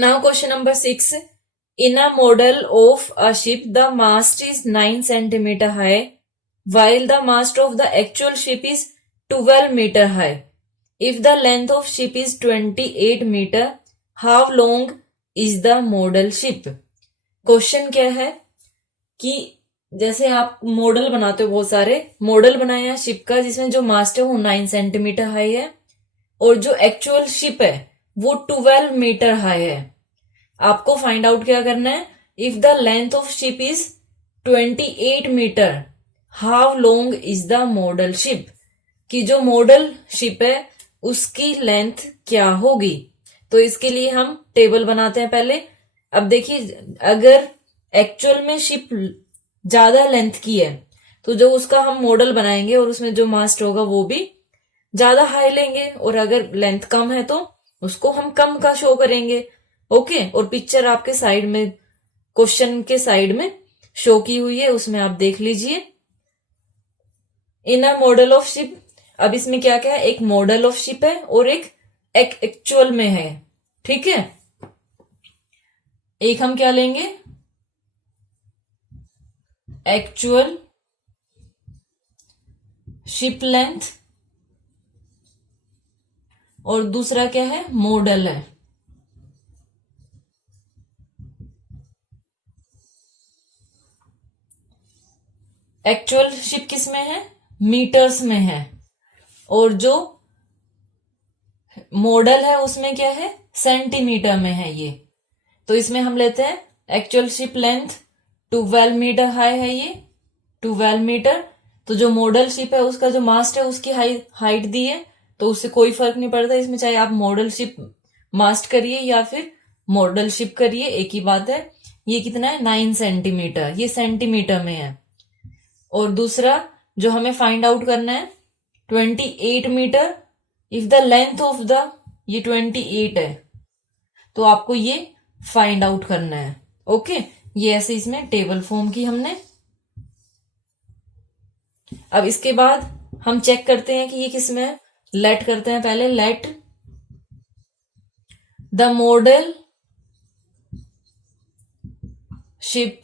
Now question number 6. In a model of a ship, the mast is 9 centimeter high, while the mast of the actual ship is 12 meter high. If the length of ship is 28 meter, how long is the model ship? Question क्या है कि जैसे आप model बनाते हो, बहुत सारे model बनाए हैं शिप का जिसमें जो मास्ट है वो 9 सेंटीमीटर हाई है और जो एक्चुअल शिप है वो 12 मीटर हाई है। आपको फाइंड आउट क्या करना है? If the length of ship is 28 metre, how long is the model ship? कि जो मॉडल शिप है उसकी लेंथ क्या होगी। तो इसके लिए हम टेबल बनाते हैं पहले। अब देखिए, अगर एक्चुअल में शिप ज्यादा लेंथ की है तो जो उसका हम मॉडल बनाएंगे और उसमें जो मास्ट होगा वो भी ज्यादा हाई लेंगे, और अगर लेंथ कम है तो उसको हम कम का शो करेंगे। ओके, और पिक्चर आपके साइड में, क्वेश्चन के साइड में शो की हुई है, उसमें आप देख लीजिए। इन अ मॉडल ऑफ शिप, अब इसमें क्या क्या है? एक मॉडल ऑफ शिप है और एक एक्चुअल में है। ठीक है, एक हम क्या लेंगे? एक्चुअल शिप लेंथ, और दूसरा क्या है? मॉडल है। एक्चुअल शिप किस में है? मीटर्स में है, और जो मॉडल है उसमें क्या है? सेंटीमीटर में है ये। तो इसमें हम लेते हैं actual ship length 12 metre high है ये, 12 मीटर। तो जो मॉडल शिप है उसका जो मास्ट है उसकी हाइट दी है, तो उससे कोई फर्क नहीं पड़ता इसमें, चाहे आप मॉडल शिप मास्ट करिए या फिर मॉडल शिप करिए, एक ही बात है। ये कितना है? 9 सेंटीमीटर, ये सेंटीमीटर में है। और दूसरा जो हमें फाइंड आउट करना है 28 metre, if the length of the, ये 28 है तो आपको ये फाइंड आउट करना है। ओके, ये ऐसे इसमें टेबल फॉर्म की हमने। अब इसके बाद हम चेक करते हैं कि ये किस में है। लेट करते हैं पहले, let the model ship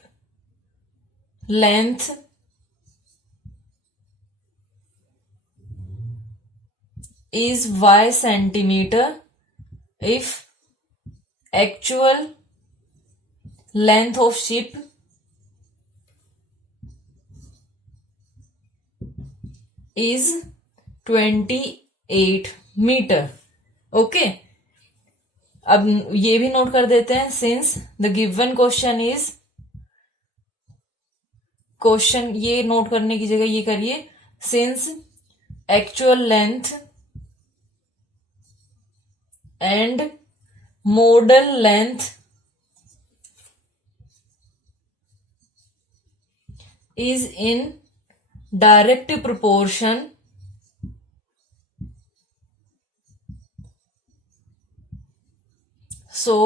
length is y centimeter if actual length of ship is 28 metre. Okay, अब ये भी नोट कर देते हैं, since the given question is, question ये नोट करने की जगह ये करिए, since actual length and model length is in direct proportion so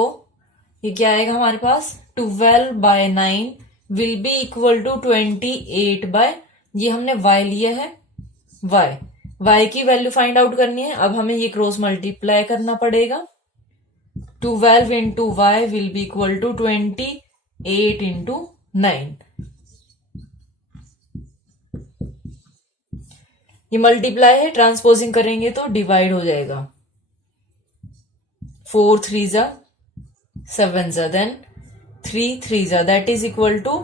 ये क्या आएगा हमारे पास? 12/9 will be equal to 28/, ये हमने y लिया है, y की वैल्यू फाइंड आउट करनी है। अब हमें ये क्रॉस मल्टीप्लाई करना पड़ेगा। 12 into Y will be equal to 28 into 9। ये मल्टीप्लाई है, ट्रांसपोजिंग करेंगे तो डिवाइड हो जाएगा। 4 3 जा 7 जा, देन 3 3 जा, that is equal to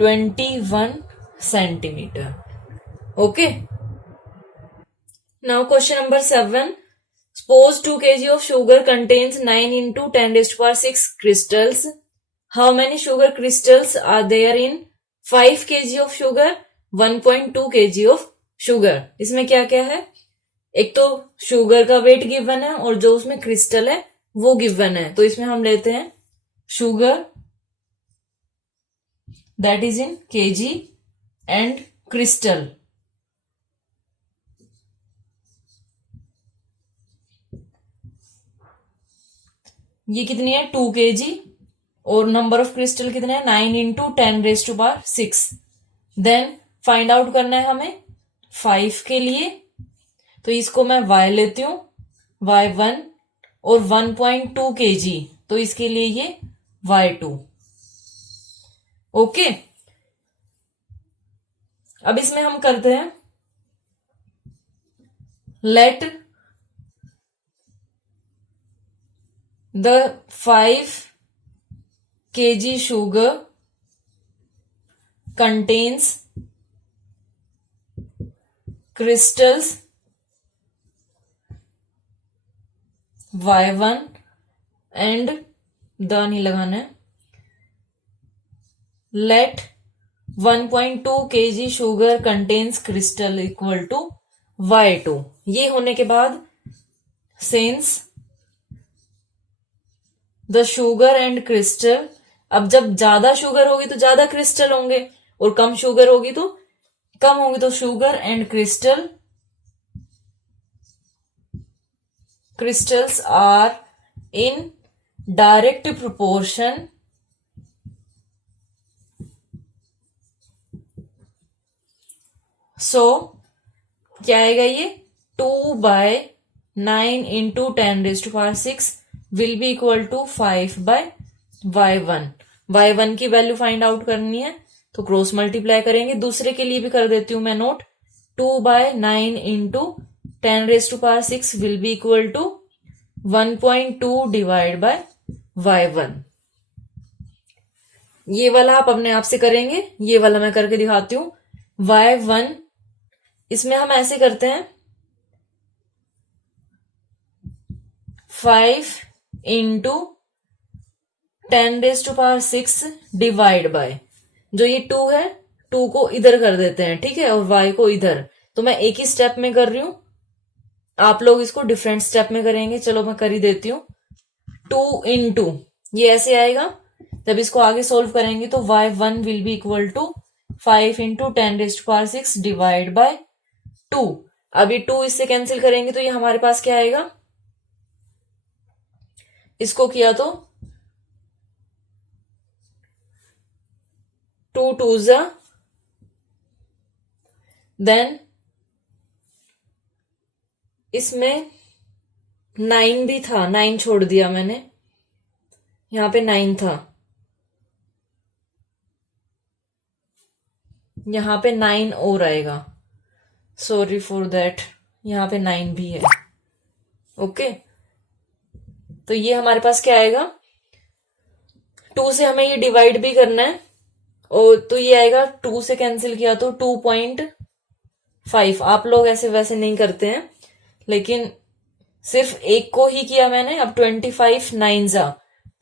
21 centimetre. Okay, now question number 7. Suppose 2 kg of sugar contains 9 into 10 raised to power 6 crystals. How many sugar crystals are there in 5 kg of sugar, 1.2 kg of sugar? इसमें क्या क्या है? एक तो sugar का wait given है और जो उसमें क्रिस्टल है वो गिवन है। तो इसमें हम लेते हैं sugar that is in kg and crystal. ये कितनी है? 2 kg, और नंबर ऑफ क्रिस्टल कितने हैं? 9 into 10 raise to power 6। Then find out करना है हमें 5 के लिए, तो इसको मैं y लेती हूँ, y1, और 1.2 kg, तो इसके लिए ये y2। ओके, अब इसमें हम करते हैं let the 5 kg sugar contains crystals y1 and the नहीं लगाना है, let 1.2 kg sugar contains crystal equal to y2। ये होने के बाद since the sugar and crystal, अब जब ज्यादा शुगर होगी तो ज्यादा क्रिस्टल होंगे और कम शुगर होगी तो कम होगी, तो sugar and crystals are in direct proportion so क्या आएगा ये 2/9 into 10⁻⁶ will be equal to 5/y1। y1 की वैल्यू फाइंड आउट करनी है तो क्रॉस मल्टीप्लाई करेंगे। दूसरे के लिए भी कर देती हूं मैं note, 2/9 into 10⁻⁶ will be equal to 1.2 divide by y1। ये वाला आप अपने आप से करेंगे, ये वाला मैं करके दिखाती हूं। y1 इसमें हम ऐसे करते हैं 5 इंटू 10⁻⁶ डिवाइड बाय, जो ये 2 है 2 को इधर कर देते हैं, ठीक है, और y को इधर। तो मैं एक ही स्टेप में कर रही हूं, आप लोग इसको डिफरेंट स्टेप में करेंगे। चलो मैं कर ही देती हूं। 2 इंटू ये ऐसे आएगा, जब इसको आगे सोल्व करेंगे तो y1 will be equal to 5 into 10⁻⁶ divide by 2। अब ये 2 इससे कैंसिल करेंगे तो ये हमारे पास क्या आएगा, इसको किया तो 2 2s, देन इसमें 9 भी था, 9 छोड़ दिया मैंने, यहां पे 9 था, यहां पे 9 और आएगा, सॉरी फॉर दैट, यहां पे 9 भी है। ओके, तो ये हमारे पास क्या आएगा, 2 से हमें ये डिवाइड भी करना है, और तो ये आएगा 2 से कैंसिल किया तो 2.5। आप लोग ऐसे वैसे नहीं करते हैं, लेकिन सिर्फ एक को ही किया मैंने। अब 25 9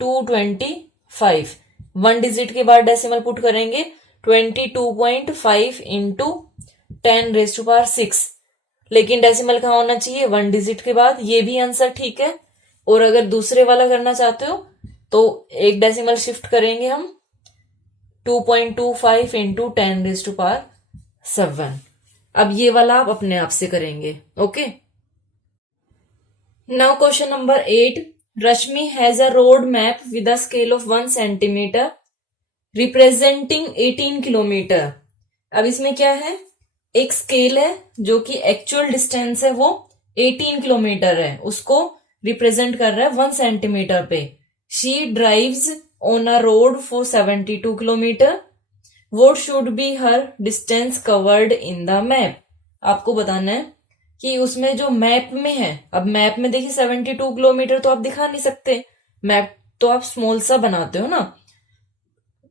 225, 1 डिजिट के बाद डेसिमल पुट करेंगे 22.5 इंटू 10⁻⁶, लेकिन डेसिमल कहाँ होना चाहिए, 1 डिजिट के बाद। ये भी आंसर ठीक है। और अगर दूसरे वाला करना चाहते हो तो एक डेसिमल शिफ्ट करेंगे हम, 2.25 इंटू 10⁻⁷। अब ये वाला आप अपने आप से करेंगे। Okay, now question number 8। Rashmi has a road map with a scale of 1 centimetre representing 18 kilometre. अब इसमें क्या है, एक स्केल है जो कि एक्चुअल डिस्टेंस है वो 18 किलोमीटर है, उसको रिप्रेजेंट कर रहा है 1 सेंटीमीटर पे। She drives on a road for 72 kilometre. What should be her distance covered in the map. आपको बताना है कि उसमें जो मैप में है, अब मैप में देखिए 72 किलोमीटर तो आप दिखा नहीं सकते, मैप तो आप स्मॉल सा बनाते हो ना,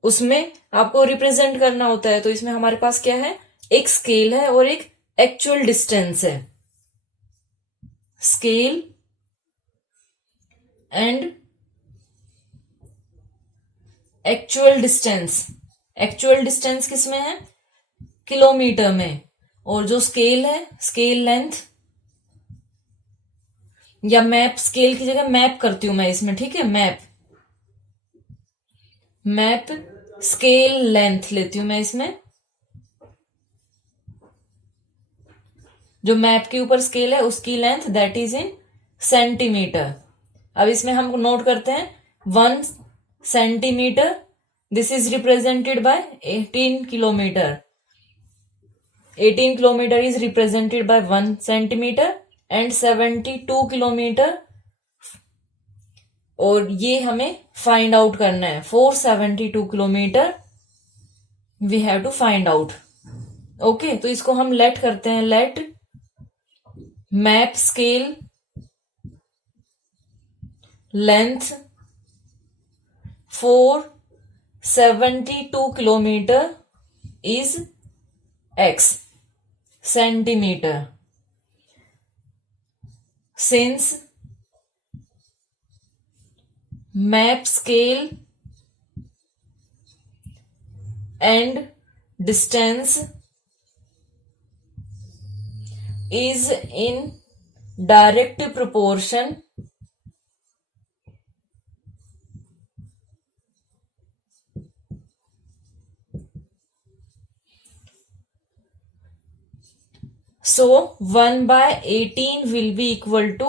उसमें आपको रिप्रेजेंट करना होता है। तो इसमें हमारे पास क्या है, एक स्केल है और एक एक्चुअल डिस्टेंस है। Scale and actual distance. Actual distance किसमें है, किलोमीटर में, और जो स्केल है, स्केल लेंथ, या मैप, स्केल की जगह मैप करती हूं मैं इसमें, ठीक है, मैप स्केल लेंथ लेती हूं मैं इसमें। जो मैप के ऊपर स्केल है उसकी length that is in centimetre. अब इसमें हम नोट करते हैं 1 centimetre, this is represented by 18 kilometre. 18 kilometer is represented by 1 centimeter and 72 kilometer और ये हमें फाइंड आउट करना है 472 kilometre we have to find out. Okay, तो इसको हम लेट करते हैं, let map scale length 472 kilometre is x centimeter, since map scale and distance is in direct proportion, so 1 by 18 will be equal to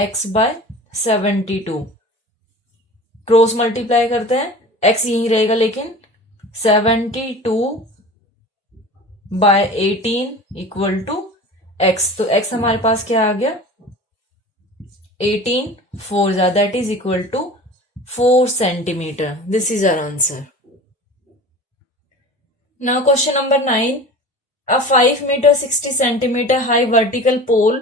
x by 72। Cross multiply करते हैं, x यही रहेगा लेकिन 72 बाय 18 इक्वल टू x। तो x हमारे पास क्या आ गया 18 4 जा, that is equal to 4 centimetre. This is our answer. Now question number 9, a 5 meter 60 centimeter high vertical pole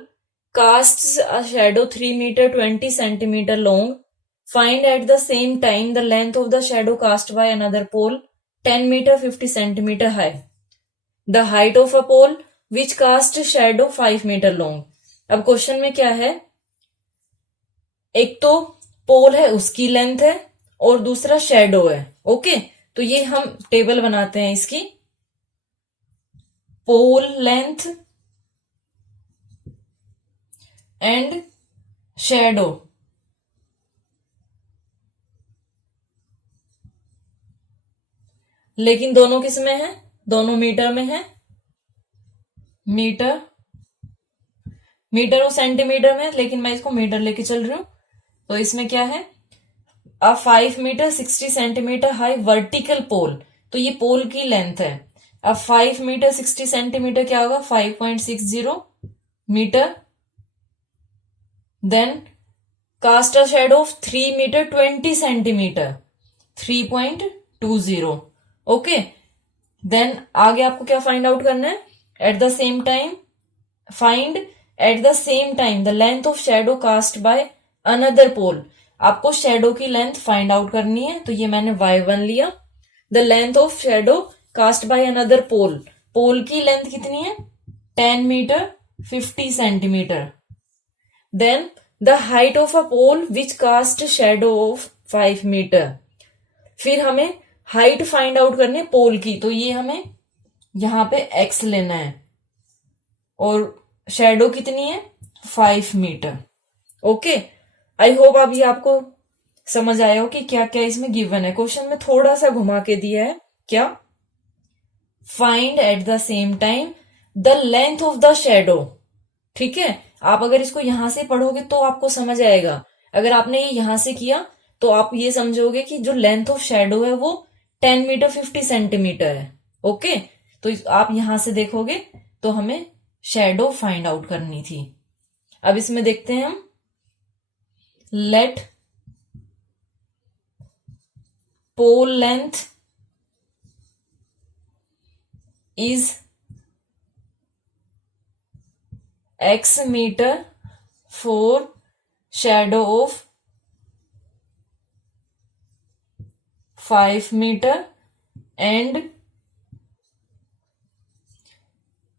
casts a shadow 3 meter 20 centimeter long. Find at the same time the length of the shadow cast by another pole 10 meter 50 centimeter high. The height of a pole which cast shadow 5 meter long. अब question में क्या है, एक तो पोल है उसकी length है और दूसरा शेडो है। ओके, तो ये हम टेबल बनाते हैं इसकी, पोल लेंथ एंड शेडो। लेकिन दोनों किस में है, दोनों मीटर में है, मीटर और सेंटीमीटर में, लेकिन मैं इसको मीटर लेके चल रही हूं। तो इसमें क्या है, a 5 metre 60 centimetre high vertical pole, तो ये पोल की लेंथ है। अब 5 मीटर 60 सेंटीमीटर क्या होगा 5.60 metre. Then cast a shadow of 3 metre 20 centimetre 3.20। Okay, then आगे आपको क्या फाइंड आउट करना है, at the same time find at the same time the length of shadow cast by another pole. आपको shadow की length find out करनी है, तो ये मैंने y1 लिया। The length of shadow cast by another pole, pole की length कितनी है 10 metre 50 centimetre. Then the height of a pole which cast shadow of 5 metre. फिर हमें हाइट फाइंड आउट करनी है पोल की, तो ये हमें यहां पे x लेना है और शेडो कितनी है 5 मीटर। ओके, आई होप अब ये आपको समझ आया हो कि क्या क्या इसमें गिवन है। क्वेश्चन में थोड़ा सा घुमा के दिया है, क्या, find at the same time the length of the shadow. ठीक है, आप अगर इसको यहां से पढ़ोगे तो आपको समझ आएगा। अगर आपने ये यहां से किया तो आप ये समझोगे कि जो लेंथ ऑफ शेडो है वो 10 मीटर 50 सेंटीमीटर है। ओके, तो आप यहां से देखोगे तो हमें शेडो फाइंड आउट करनी थी। अब इसमें देखते हैं हम, let pole length is x meter for shadow of 5 meter and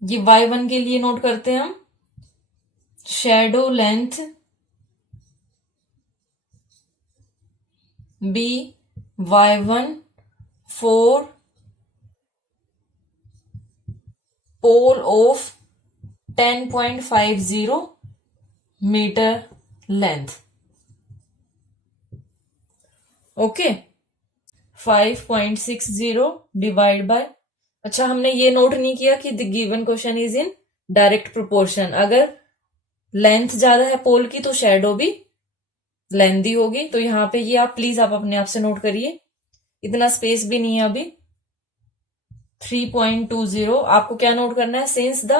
ये y1 के लिए नोट करते हैं हम, shadow length be y1 for pole of 10.50 metre length. Okay, 5.60 divide by, अच्छा हमने ये नोट नहीं किया कि the given question is in direct proportion. अगर लेंथ ज्यादा है पोल की तो शेडो भी लेंथी होगी। तो यहाँ पे ये आप प्लीज आप अपने आप से नोट करिए, इतना स्पेस भी नहीं है अभी। 3.20 आपको क्या नोट करना है, since the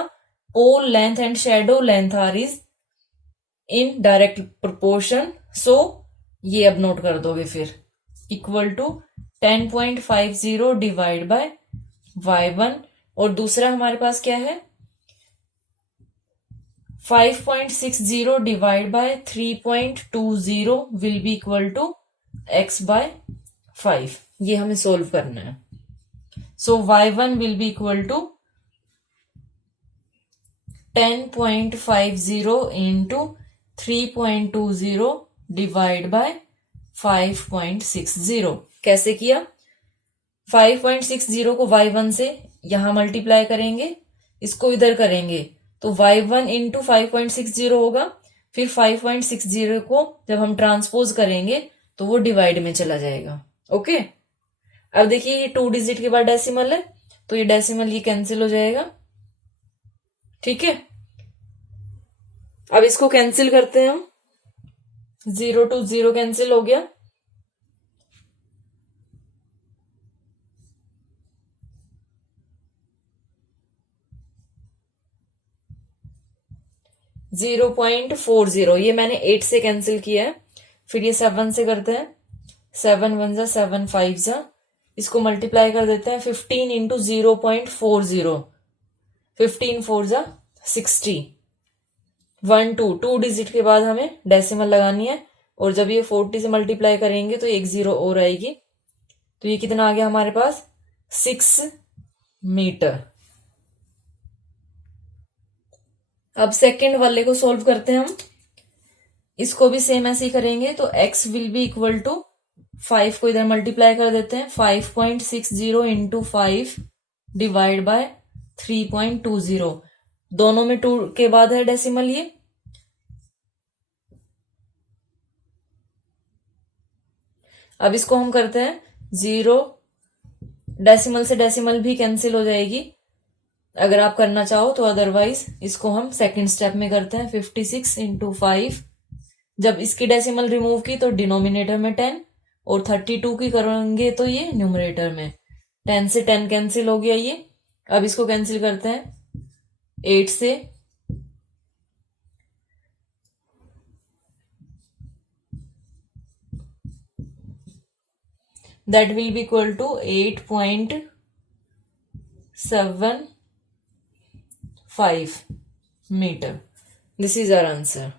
pole length and shadow length are is in direct proportion, so ये अब नोट कर दोगे फिर, equal to 10.50 divide by y1, और दूसरा हमारे पास क्या है 5.60 divide by 3.20 will be equal to x by 5। ये हमें सोल्व करना है। So y1 will be equal to 10.50 into 3.20 divide by 5.60। कैसे किया, 5.60 को y1 से यहां मल्टीप्लाई करेंगे, इसको इधर करेंगे तो y1 इंटू 5.60 होगा, फिर 5.60 को जब हम ट्रांसपोज करेंगे तो वो डिवाइड में चला जाएगा। ओके, अब देखिए ये 2 डिजिट के बाद डेसिमल है तो ये डेसिमल ये कैंसिल हो जाएगा। ठीक है, अब इसको कैंसिल करते हैं हम, 0 to 0 कैंसिल हो गया, .40, ये मैंने 8 से कैंसिल किया है। फिर ये 7 से करते हैं, 7 1 जा 7 5 जा, इसको मल्टीप्लाई कर देते हैं 15 इंटू 0.40, 15 4 जा 60, 1 2 डिजिट के बाद हमें डेसिमल लगानी है, और जब ये 40 से मल्टीप्लाई करेंगे तो एक 0 और आएगी, तो ये कितना आ गया हमारे पास 6 मीटर। अब सेकेंड वाले को सोल्व करते हैं हम, इसको भी सेम ऐसे ही करेंगे तो x will be equal to 5 को इधर मल्टीप्लाई कर देते हैं, 5.60 इंटू 5 डिवाइड बाय 3.20, दोनों में 2 के बाद है डेसिमल ये, अब इसको हम करते हैं 0, डेसिमल से डेसिमल भी कैंसिल हो जाएगी अगर आप करना चाहो तो, अदरवाइज इसको हम सेकंड स्टेप में करते हैं 56 इंटू 5, जब इसकी डेसिमल रिमूव की तो डिनोमिनेटर में 10, और 32 की करेंगे तो ये न्यूमरेटर में, 10 से 10 कैंसिल हो गया ये। अब इसको कैंसिल करते हैं 8 से, that will be equal to 8.75 metre. This is our answer.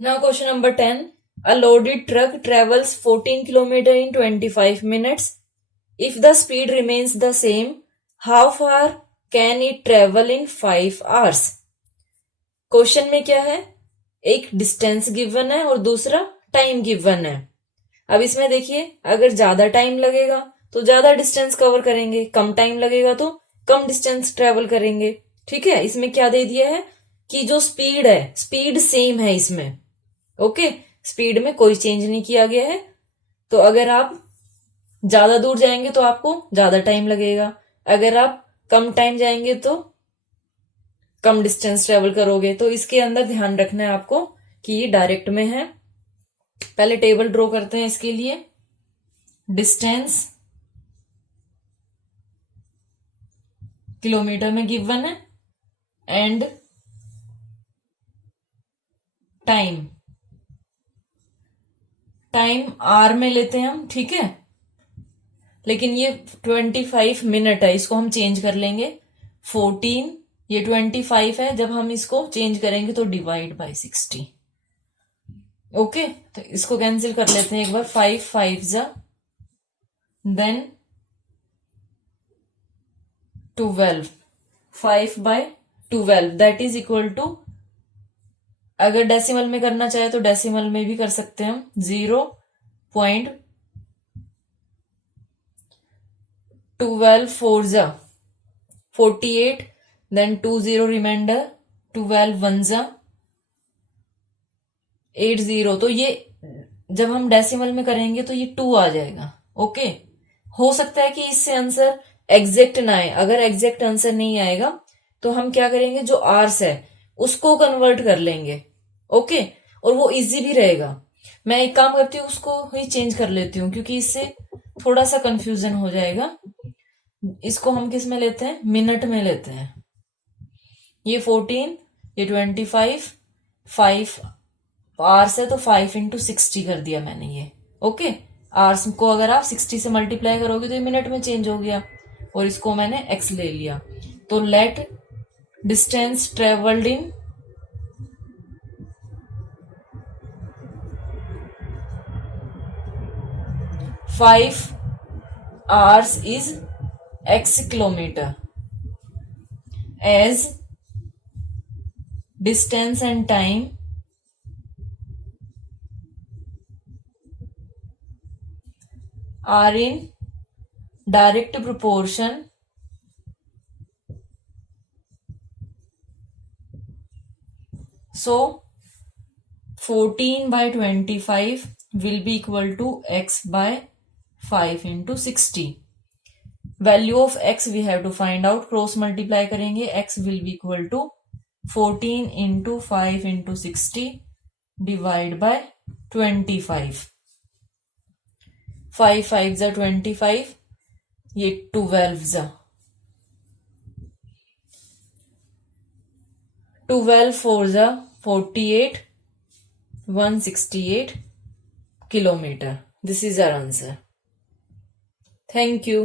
Now question number 10. A loaded truck travels 14 kilometers in 25 minutes. If the speed remains the same, how far can it travel in 5 hours? Question में क्या है, एक distance given है और दूसरा time given है। अब इसमें देखिए अगर ज्यादा टाइम लगेगा तो ज्यादा डिस्टेंस कवर करेंगे, कम टाइम लगेगा तो कम डिस्टेंस ट्रेवल करेंगे। ठीक है, इसमें क्या दे दिया है कि जो स्पीड है, स्पीड सेम है इसमें। ओके, स्पीड में कोई चेंज नहीं किया गया है, तो अगर आप ज्यादा दूर जाएंगे तो आपको ज्यादा टाइम लगेगा, अगर आप कम टाइम जाएंगे तो कम डिस्टेंस ट्रेवल करोगे। तो इसके अंदर ध्यान रखना है आपको कि ये डायरेक्ट में है। पहले टेबल ड्रॉ करते हैं इसके लिए, डिस्टेंस किलोमीटर में गिवन है एंड टाइम, टाइम आर में लेते हैं हम। ठीक है, लेकिन ये 25 मिनट है, इसको हम चेंज कर लेंगे 14, ये 25 है, जब हम इसको चेंज करेंगे तो डिवाइड बाय 60। ओके, तो इसको कैंसिल कर लेते हैं एक बार, 5 5 जा, then 12, 5 by 12 that is equal to, अगर डेसिमल में करना चाहे तो डेसिमल में भी कर सकते हैं हम, 0.12 4 जा 48, देन 20 रिमाइंडर, 12 1 जा 80, तो ये जब हम डेसिमल में करेंगे तो ये 2 आ जाएगा। ओके, हो सकता है कि इससे आंसर एग्जैक्ट ना आए, अगर एग्जैक्ट आंसर नहीं आएगा तो हम क्या करेंगे, जो आर्स है उसको कन्वर्ट कर लेंगे। ओके, और वो इजी भी रहेगा। मैं एक काम करती हूँ, उसको ही चेंज कर लेती हूँ क्योंकि इससे थोड़ा सा कंफ्यूजन हो जाएगा। इसको हम किस में लेते हैं, मिनट में लेते हैं। ये 14, ये 25, 5 आर्स है तो 5 इंटू 60 कर दिया मैंने ये। ओके, आर्स को अगर आप 60 से मल्टीप्लाई करोगे तो ये मिनट में चेंज हो गया, और इसको मैंने एक्स ले लिया। तो let distance travelled in five hours is X kilometre, as distance and time are in direct proportion so 14 by 25 will be equal to x by 5 into 60. Value of x we have to find out, cross multiply करेंगे, x will be equal to 14 into 5 into 60 divide by 25. 5 5 जा 25, ये 12 जा 12 4 जा 48, 168 kilometer. This is our answer. Thank you.